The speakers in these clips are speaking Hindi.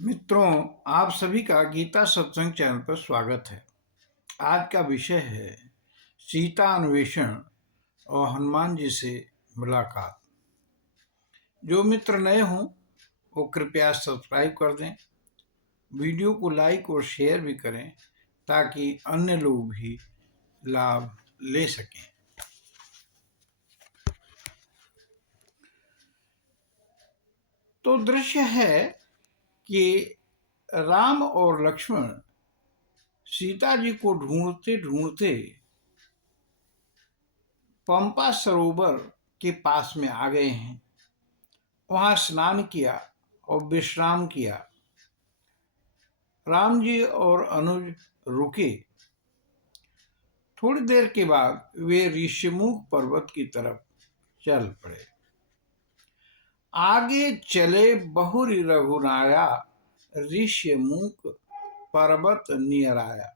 मित्रों, आप सभी का गीता सत्संग चैनल पर स्वागत है। आज का विषय है सीता अन्वेषण और हनुमान जी से मुलाकात। जो मित्र नए हों वो कृपया सब्सक्राइब कर दें, वीडियो को लाइक और शेयर भी करें ताकि अन्य लोग भी लाभ ले सकें। तो दृश्य है कि राम और लक्ष्मण सीता जी को ढूंढते ढूंढते पंपा सरोवर के पास में आ गए हैं। वहां स्नान किया और विश्राम किया। राम जी और अनुज रुके। थोड़ी देर के बाद वे ऋषिमुख पर्वत की तरफ चल पड़े। आगे चले बहुरी रघुनाया, ऋषिमुख पर्वत नियर आया।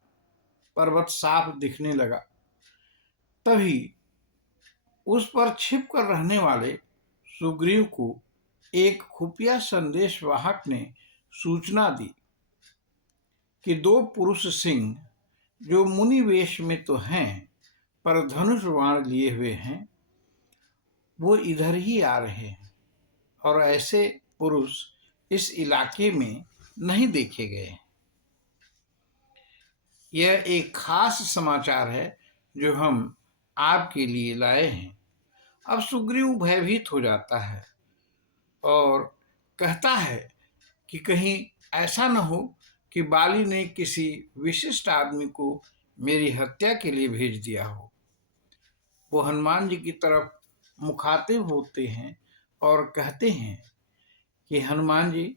पर्वत साफ दिखने लगा। तभी उस पर छिप कर रहने वाले सुग्रीव को एक खुफिया संदेश वाहक ने सूचना दी कि दो पुरुष सिंह जो मुनि वेश में तो हैं पर धनुष बाण लिए हुए हैं, वो इधर ही आ रहे हैं और ऐसे पुरुष इस इलाके में नहीं देखे गए। यह एक खास समाचार है जो हम आपके लिए लाए हैं। अब सुग्रीव भयभीत हो जाता है और कहता है कि कहीं ऐसा न हो कि बाली ने किसी विशिष्ट आदमी को मेरी हत्या के लिए भेज दिया हो। वो हनुमान जी की तरफ मुखातिब होते हैं और कहते हैं कि हनुमान जी,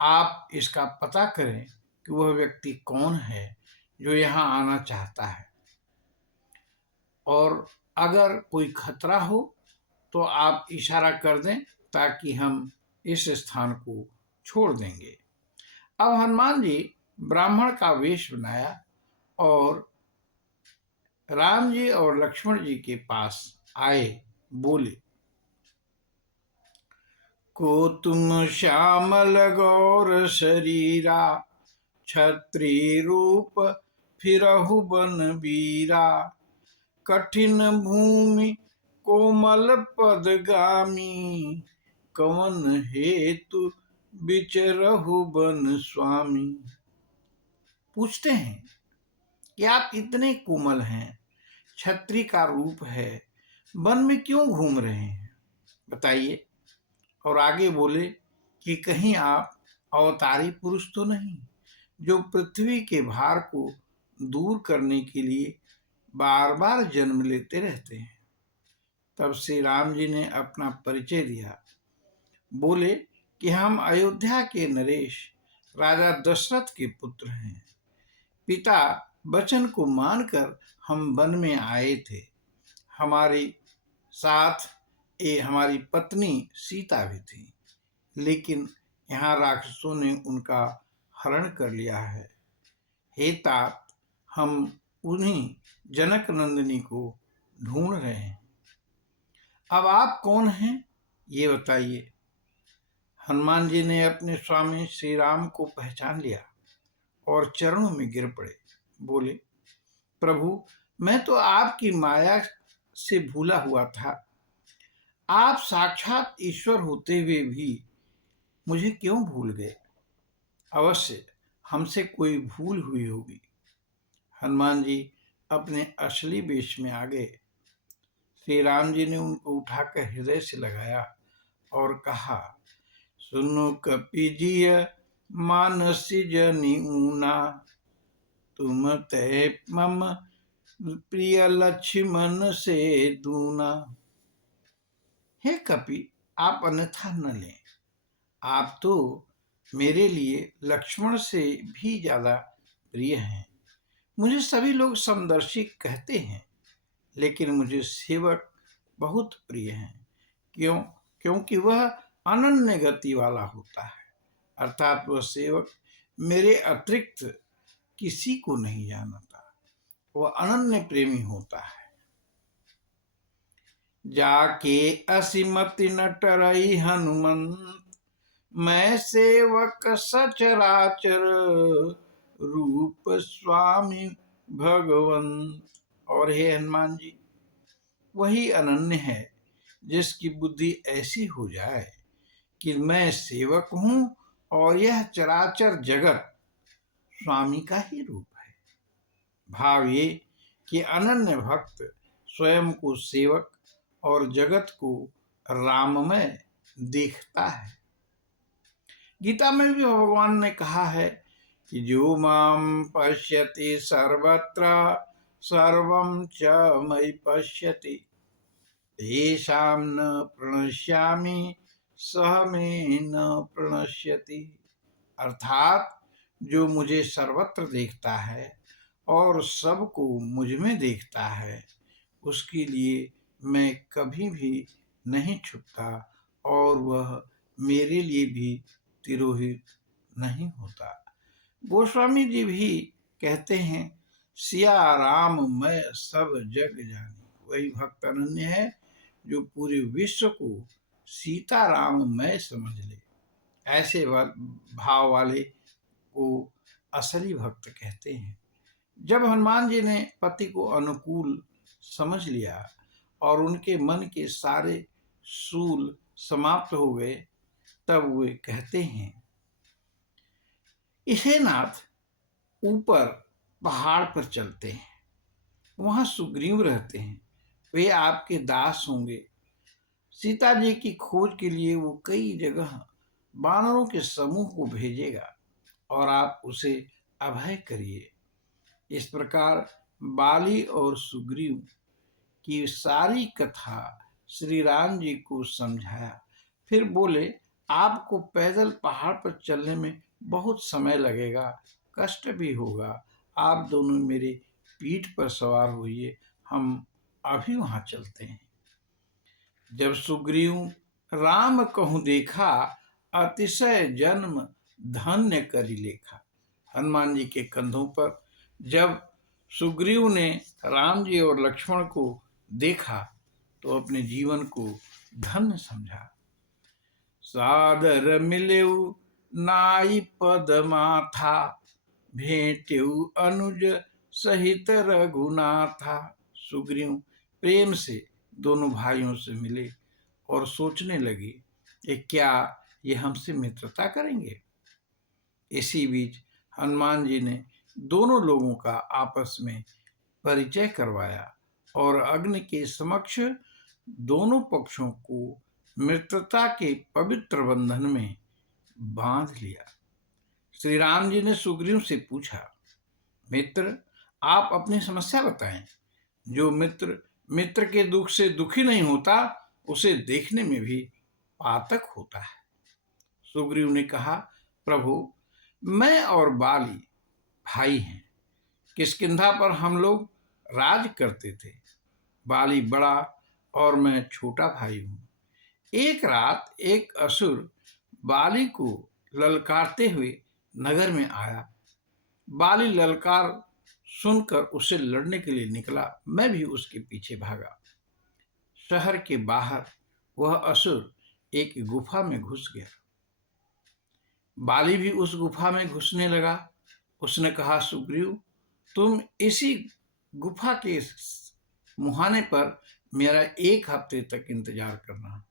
आप इसका पता करें कि वह व्यक्ति कौन है जो यहाँ आना चाहता है, और अगर कोई खतरा हो तो आप इशारा कर दें ताकि हम इस स्थान को छोड़ देंगे। अब हनुमान जी ब्राह्मण का वेश बनाया और राम जी और लक्ष्मण जी के पास आए। बोले, को तुम श्यामल गौर शरीरा, छत्री रूप फिरहु बन बीरा, कठिन भूमि कोमल पदगामी, कवन हेतु विचरहु बन स्वामी। पूछते हैं कि आप इतने कोमल हैं, छत्री का रूप है, वन में क्यों घूम रहे हैं, बताइए। और आगे बोले कि कहीं आप अवतारी पुरुष तो नहीं जो पृथ्वी के भार को दूर करने के लिए बार बार जन्म लेते रहते हैं। तब श्री राम जी ने अपना परिचय दिया। बोले कि हम अयोध्या के नरेश राजा दशरथ के पुत्र हैं। पिता वचन को मानकर हम वन में आए थे। हमारे साथ हमारी पत्नी सीता भी थी, लेकिन यहाँ राक्षसों ने उनका हरण कर लिया है। हे तात, हम उन्हीं जनक नंदिनी को ढूंढ रहे हैं। अब आप कौन हैं ये बताइए। हनुमान जी ने अपने स्वामी श्री राम को पहचान लिया और चरणों में गिर पड़े। बोले, प्रभु, मैं तो आपकी माया से भूला हुआ था। आप साक्षात ईश्वर होते हुए भी मुझे क्यों भूल गए? अवश्य हमसे कोई भूल हुई होगी। हनुमान जी अपने असली वेश में आ गए। श्री राम जी ने उनको उठाकर हृदय से लगाया और कहा, सुनो कपिजिय मानसी जनि ऊना, तुम तय मम प्रिय लक्ष्मण से दूना। हे कपि, आप अन्यथा न लें। आप तो मेरे लिए लक्ष्मण से भी ज्यादा प्रिय हैं। मुझे सभी लोग समदर्शी कहते हैं, लेकिन मुझे सेवक बहुत प्रिय हैं। क्यों? क्योंकि वह अनन्य गति वाला होता है, अर्थात वह सेवक मेरे अतिरिक्त किसी को नहीं जानता। वह अनन्य प्रेमी होता है। जाके असीमति न टरई हनुमंत, मैं सेवक सचराचर, रूप स्वामी भगवन। और हे हनुमान जी, वही अनन्य है जिसकी बुद्धि ऐसी हो जाए कि मैं सेवक हूं और यह चराचर जगत स्वामी का ही रूप है। भाव ये कि अनन्य भक्त स्वयं को सेवक और जगत को राममय देखता है। गीता में भी भगवान ने कहा है कि जो माम पश्यति सर्वत्र सर्वं च मयि पश्यति, तेषां न प्रणश्यामि सह मे न प्रणश्यति। अर्थात जो मुझे सर्वत्र देखता है और सबको मुझ में देखता है, उसके लिए मैं कभी भी नहीं छुपता और वह मेरे लिए भी तिरोहित नहीं होता। गोस्वामी जी भी कहते हैं, सिया राम मैं सब जग जानी। वही भक्त अनन्य है जो पूरे विश्व को सीता राम मैं समझ ले। ऐसे भाव वाले को असली भक्त कहते हैं। जब हनुमान जी ने पति को अनुकूल समझ लिया और उनके मन के सारे सूल समाप्त हो गए, तब वे कहते हैं, हे नाथ, ऊपर पहाड़ पर चलते हैं, वहां सुग्रीव रहते हैं, वे आपके दास होंगे। सीता जी की खोज के लिए वो कई जगह वानरों के समूह को भेजेगा और आप उसे अभय करिए। इस प्रकार बाली और सुग्रीव की सारी कथा श्री राम जी को समझाया। फिर बोले, आपको पैदल पहाड़ पर चलने में बहुत समय लगेगा, कष्ट भी होगा। आप दोनों मेरे पीठ पर सवार होइए, हम अभी वहां चलते हैं। जब सुग्रीव राम कहूँ देखा, अतिशय जन्म धन्य करी लेखा। हनुमान जी के कंधों पर जब सुग्रीव ने राम जी और लक्ष्मण को देखा तो अपने जीवन को धन्य समझा। सादर मिलेऊ नाई पद माथा, भेंटेऊ अनुज सहित रघुनाथा। सुग्रीव प्रेम से दोनों भाइयों से मिले और सोचने लगे कि क्या ये हमसे मित्रता करेंगे। इसी बीच हनुमान जी ने दोनों लोगों का आपस में परिचय करवाया और अग्नि के समक्ष दोनों पक्षों को मित्रता के पवित्र बंधन में बांध लिया। श्री राम जी ने सुग्रीव से पूछा, मित्र, आप अपनी समस्या बताएं। जो मित्र मित्र के दुख से दुखी नहीं होता, उसे देखने में भी पातक होता है। सुग्रीव ने कहा, प्रभु, मैं और बाली भाई हैं। किष्किंधा पर हम लोग राज करते थे। बाली बड़ा और मैं छोटा भाई हूं। एक रात एक असुर बाली को ललकारते हुए नगर में आया। बाली ललकार सुनकर उससे लड़ने के लिए निकला। मैं भी उसके पीछे भागा। शहर के बाहर वह असुर एक गुफा में घुस गया। बाली भी उस गुफा में घुसने लगा। उसने कहा, सुग्रीव, तुम इसी गुफा के मुहाने पर मेरा 1 हफ्ते तक इंतजार करना।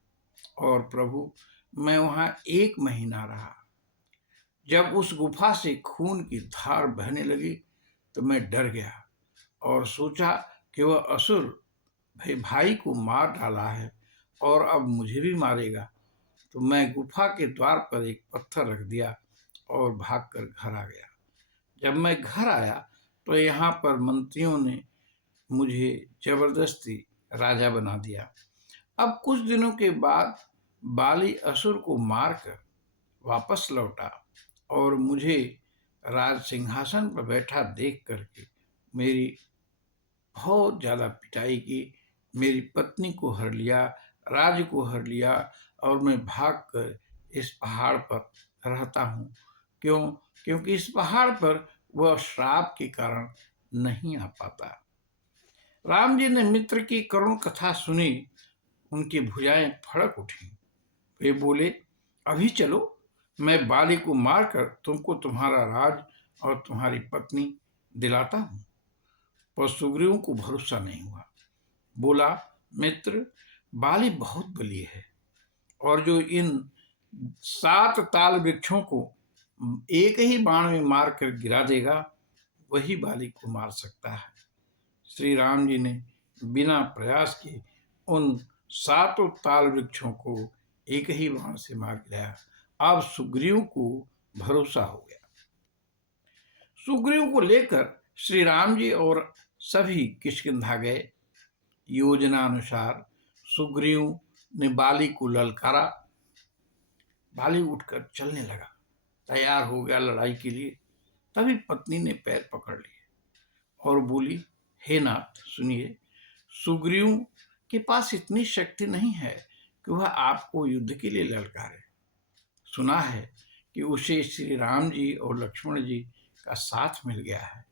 और प्रभु, मैं वहां 1 महीना रहा। जब उस गुफा से खून की धार बहने लगी तो मैं डर गया और सोचा कि वह असुर भाई को मार डाला है और अब मुझे भी मारेगा। तो मैं गुफा के द्वार पर एक पत्थर रख दिया और भागकर घर आ गया। जब मैं घर आया तो यहाँ पर मंत्रियों ने मुझे जबरदस्ती राजा बना दिया। अब कुछ दिनों के बाद बाली असुर को मारकर वापस लौटा और मुझे राज सिंहासन पर बैठा देख करके मेरी बहुत ज़्यादा पिटाई की। मेरी पत्नी को हर लिया, राज को हर लिया और मैं भागकर इस पहाड़ पर रहता हूँ। क्यों? क्योंकि इस पहाड़ पर वह श्राप के कारण नहीं आ पाता। राम जी ने मित्र की करुण कथा सुनी। उनकी भुजाएं फड़क उठी। वे बोले, अभी चलो, मैं बाली को मारकर तुमको तुम्हारा राज और तुम्हारी पत्नी दिलाता हूं। पर सुग्रीव को भरोसा नहीं हुआ। बोला, मित्र, बाली बहुत बली है और जो इन 7 ताल वृक्षों को एक ही बाण में मारकर गिरा देगा, वही बाली को मार सकता है। श्री राम जी ने बिना प्रयास के उन 7 ताल वृक्षों को एक ही बाण से मार गिराया। अब सुग्रीव को भरोसा हो गया। सुग्रीव को लेकर श्री राम जी और सभी किष्किंधा गए। योजना अनुसार सुग्रीव ने बाली को ललकारा। बाली उठकर चलने लगा, तैयार हो गया लड़ाई के लिए। तभी पत्नी ने पैर पकड़ लिए और बोली, हे नाथ सुनिए, सुग्रीव के पास इतनी शक्ति नहीं है कि वह आपको युद्ध के लिए ललकारे। सुना है कि उसे श्री राम जी और लक्ष्मण जी का साथ मिल गया है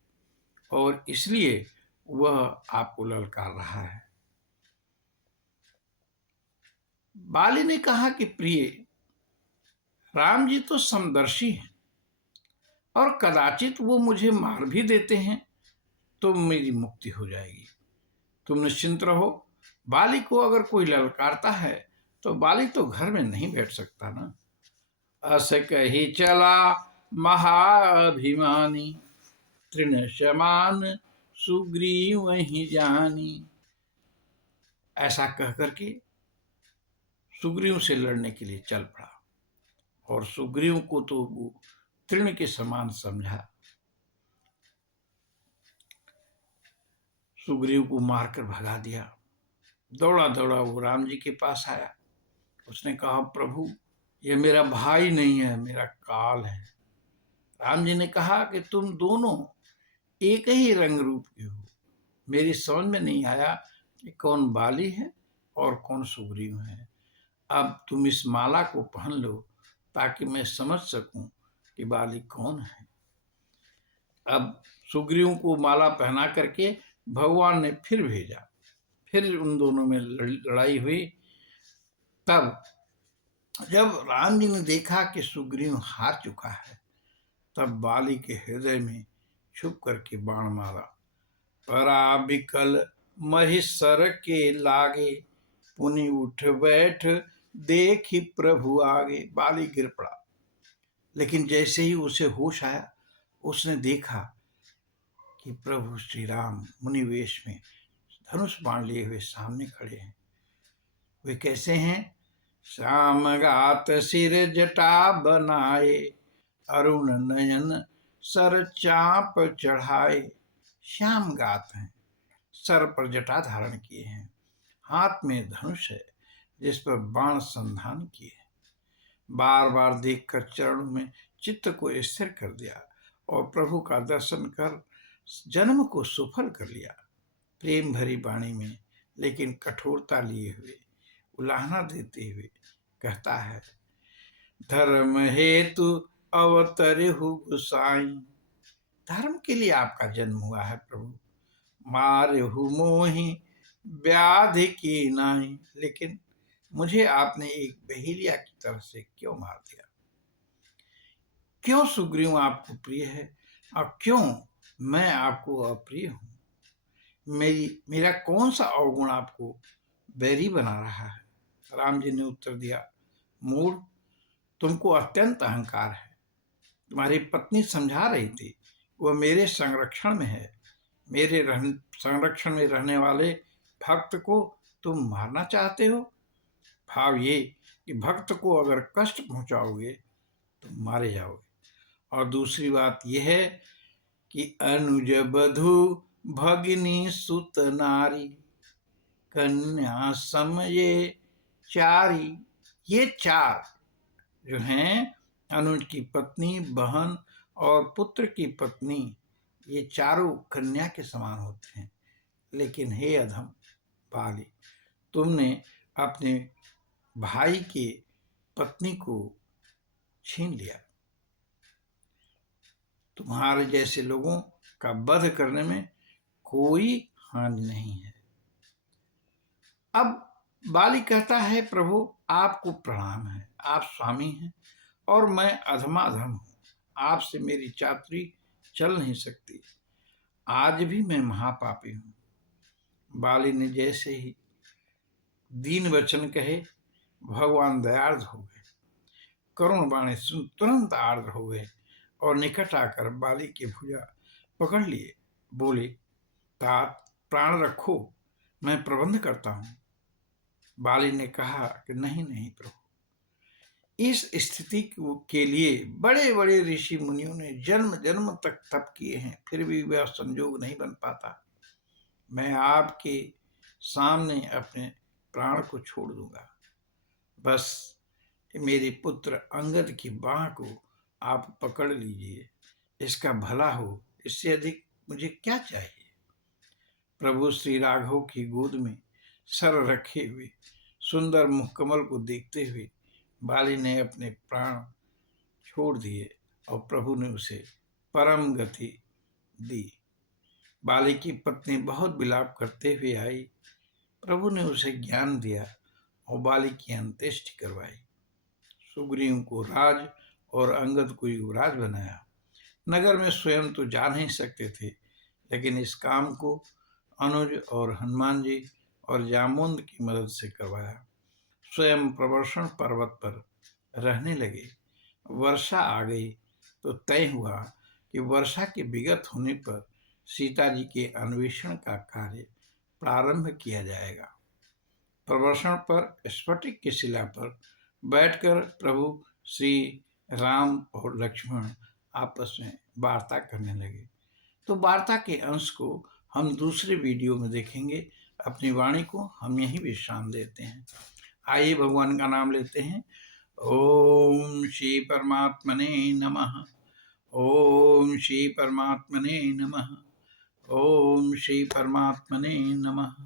और इसलिए वह आपको ललकार रहा है। बाली ने कहा कि प्रिय, राम जी तो समदर्शी हैं और कदाचित वो मुझे मार भी देते हैं तो मेरी मुक्ति हो जाएगी। तुम निश्चिंत रहो। बाली को अगर कोई ललकारता है तो बाली तो घर में नहीं बैठ सकता ना। अस कही चला महाअभिमानी, तृण समान सुग्रीव वहीं जानी। ऐसा कह करके सुग्रीव से लड़ने के लिए चल पड़ा और सुग्रीव को तो वो तृण के समान समझा। सुग्रीव को मारकर भगा दिया। दौड़ा दौड़ा वो राम जी के पास आया। उसने कहा, प्रभु, ये मेरा भाई नहीं है, मेरा काल है। राम जी ने कहा कि तुम दोनों एक ही रंग रूप के हो। मेरी समझ में नहीं आया कि कौन बाली है और कौन सुग्रीव है। अब तुम इस माला को पहन लो ताकि मैं समझ सकूं कि बाली कौन है। अब सुग्रीव को माला पहना करके भगवान ने फिर भेजा। फिर उन दोनों में लड़ाई हुई। तब जब राम जी ने देखा कि सुग्रीव हार चुका है, तब बाली के हृदय में छुप करके बाण मारा। परा बिकल महिषर के लागे, पुनि उठ बैठ देखी प्रभु आगे। बाली गिर पड़ा, लेकिन जैसे ही उसे होश आया, उसने देखा कि प्रभु श्री राम मुनिवेश में धनुष बाण लिए हुए सामने खड़े हैं। वे कैसे हैं? श्याम गात सिर जटा बनाए, अरुण नयन सर चाप चढ़ाए। श्याम गात हैं, सर पर जटा धारण किए हैं, हाथ में धनुष है जिस पर बाण संधान किए हैं। बार बार देखकर चरणों में चित्त को स्थिर कर दिया और प्रभु का दर्शन कर जन्म को सफल कर लिया। प्रेम भरी वाणी में लेकिन कठोरता लिए हुए, उलाहना देते हुए कहता है, धर्म हेतु अवतरहु गोसाई। धर्म के लिए आपका जन्म हुआ है प्रभु। मारहु मोहि व्याधि की नाई। लेकिन मुझे आपने एक बहेलिया की तरह से क्यों मार दिया? क्यों सुग्रीव आपको प्रिय है और क्यों मैं आपको अप्रिय हूं? मेरा कौन सा अवगुण आपको बैरी बना रहा है? राम जी ने उत्तर दिया, मूढ़, तुमको अत्यंत अहंकार है। तुम्हारी पत्नी समझा रही थी, वह मेरे संरक्षण में है। मेरे संरक्षण में रहने वाले भक्त को तुम मारना चाहते हो। भाव ये कि भक्त को अगर कष्ट पहुंचाओगे तो मारे जाओगे। और दूसरी बात यह है कि अनुज बधु भगिनी सुत नारी, कन्या सम ये चारी। ये चार जो हैं, अनुज की पत्नी, बहन और पुत्र की पत्नी, ये चारों कन्या के समान होते हैं। लेकिन हे अधम बाली, तुमने अपने भाई के पत्नी को छीन लिया। तुम्हारे जैसे लोगों का वध करने में कोई हानि नहीं है। अब बाली कहता है, प्रभु आपको प्रणाम है, आप स्वामी हैं और मैं अधमाधम हूँ, आपसे मेरी चातुरी चल नहीं सकती। आज भी मैं महापापी हूँ। बाली ने जैसे ही दीन वचन कहे, भगवान दयार्द हो गए। करुण वाणी सुन तुरंत आर्द्र हो गए और निकट आकर बाली की भुजा पकड़ लिए। बोले, तात प्राण रखो, मैं प्रबंध करता हूं। बाली ने कहा कि नहीं नहीं प्रभु, इस स्थिति के लिए बड़े बड़े ऋषि मुनियों ने जन्म जन्म तक तप किए हैं, फिर भी वह संयोग नहीं बन पाता। मैं आपके सामने अपने प्राण को छोड़ दूंगा। बस मेरे पुत्र अंगद की बाह को आप पकड़ लीजिए, इसका भला हो, इससे अधिक मुझे क्या चाहिए। प्रभु श्री राघव की गोद में सर रखे हुए सुंदर मुखकमल को देखते हुए बाली ने अपने प्राण छोड़ दिए और प्रभु ने उसे परम गति दी। बाली की पत्नी बहुत विलाप करते हुए आई। प्रभु ने उसे ज्ञान दिया और बाली की अंत्येष्टि करवाई। सुग्रीव को राज और अंगद को युवराज बनाया। नगर में स्वयं तो जा नहीं सकते थे, लेकिन इस काम को अनुज और हनुमान जी और जामुन की मदद से करवाया। स्वयं प्रवर्षण पर्वत पर रहने लगे। वर्षा आ गई तो तय हुआ कि वर्षा के विगत होने पर सीता जी के अन्वेषण का कार्य प्रारंभ किया जाएगा। प्रवर्षण पर स्फटिक की शिला पर बैठकर प्रभु श्री राम और लक्ष्मण आपस में वार्ता करने लगे। तो वार्ता के अंश को हम दूसरे वीडियो में देखेंगे। अपनी वाणी को हम यहीं विश्राम देते हैं। आइए भगवान का नाम लेते हैं। ओम श्री परमात्मने नमः। ओम श्री परमात्मने नमः। ओम श्री परमात्मने नमः।